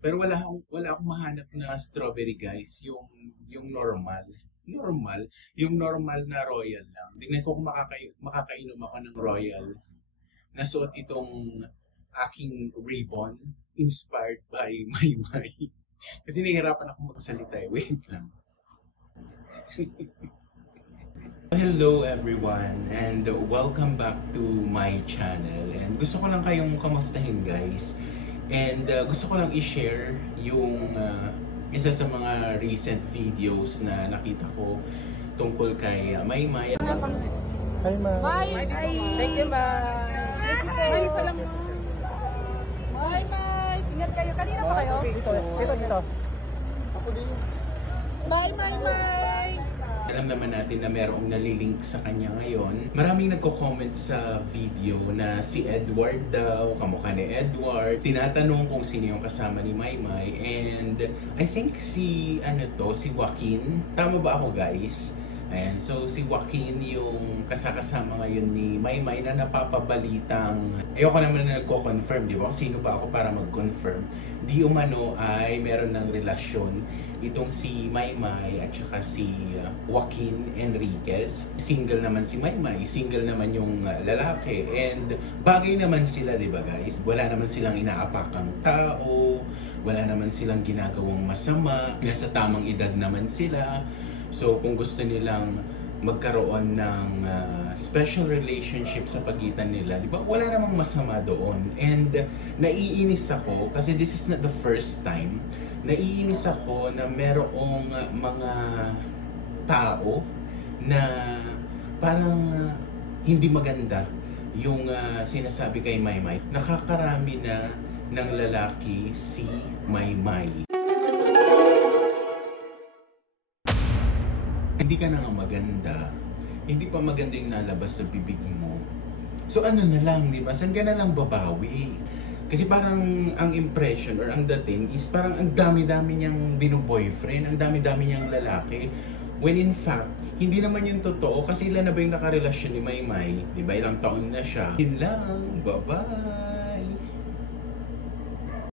Pero wala akong mahanap na strawberry guys, yung normal. Normal, yung normal na royal lang. Tingnan ko kung makakainom ako ng royal. Nasuot itong aking ribbon inspired by Maymay. Kasi nahihirapan ako magsalita eh. Wait lang. Hello everyone and welcome back to my channel. And gusto ko lang kayong kamustahin guys. And gusto ko lang i-share yung isa sa mga recent videos na nakita ko tungkol kay Maymay. Hi, Ma. Bye. Thank you, bye. Bye, salam. Bye. Ingat kayo. Kanina pa kayo? Dito. Ako din. Bye. Alam naman natin na merong nalilink sa kanya ngayon. Maraming nagko-comment sa video na si Edward daw, kamukha ni Edward. Tinatanong kung sino yung kasama ni Maymay. And I think si Joaquin. Tama ba ako guys? Ayan, so si Joaquin yung kasama ngayon ni Maymay na napapabalitang, ayoko naman na nagko-confirm, di ba? Sino ba ako para mag-confirm? Di umano ay meron ng relasyon itong si Maymay at saka si Joaquin Enriquez. Single naman si Maymay, single naman yung lalaki, and bagay naman sila, di ba guys? Wala naman silang inaapakang tao, wala naman silang ginagawang masama, nasa tamang edad naman sila. So kung gusto nilang magkaroon ng special relationship sa pagitan nila, di ba? Wala namang masama doon. And naiinis ako kasi this is not the first time. Naiinis ako na merong mga tao na parang hindi maganda yung sinasabi kay Maymay. Nakakarami na ng lalaki si Maymay. Hindi ka na nga maganda, hindi pa maganda yung nalabas sa bibig mo. So ano na lang, di ba? Saan ka na lang babawi? Kasi parang ang impression or ang dating is parang ang dami-dami niyang bino-boyfriend, ang dami-dami niyang lalaki. When in fact, hindi naman yung totoo kasi ilan na ba yung nakarelasyon ni Maymay? Di ba? Ilang taon na siya. Yun lang, bye-bye!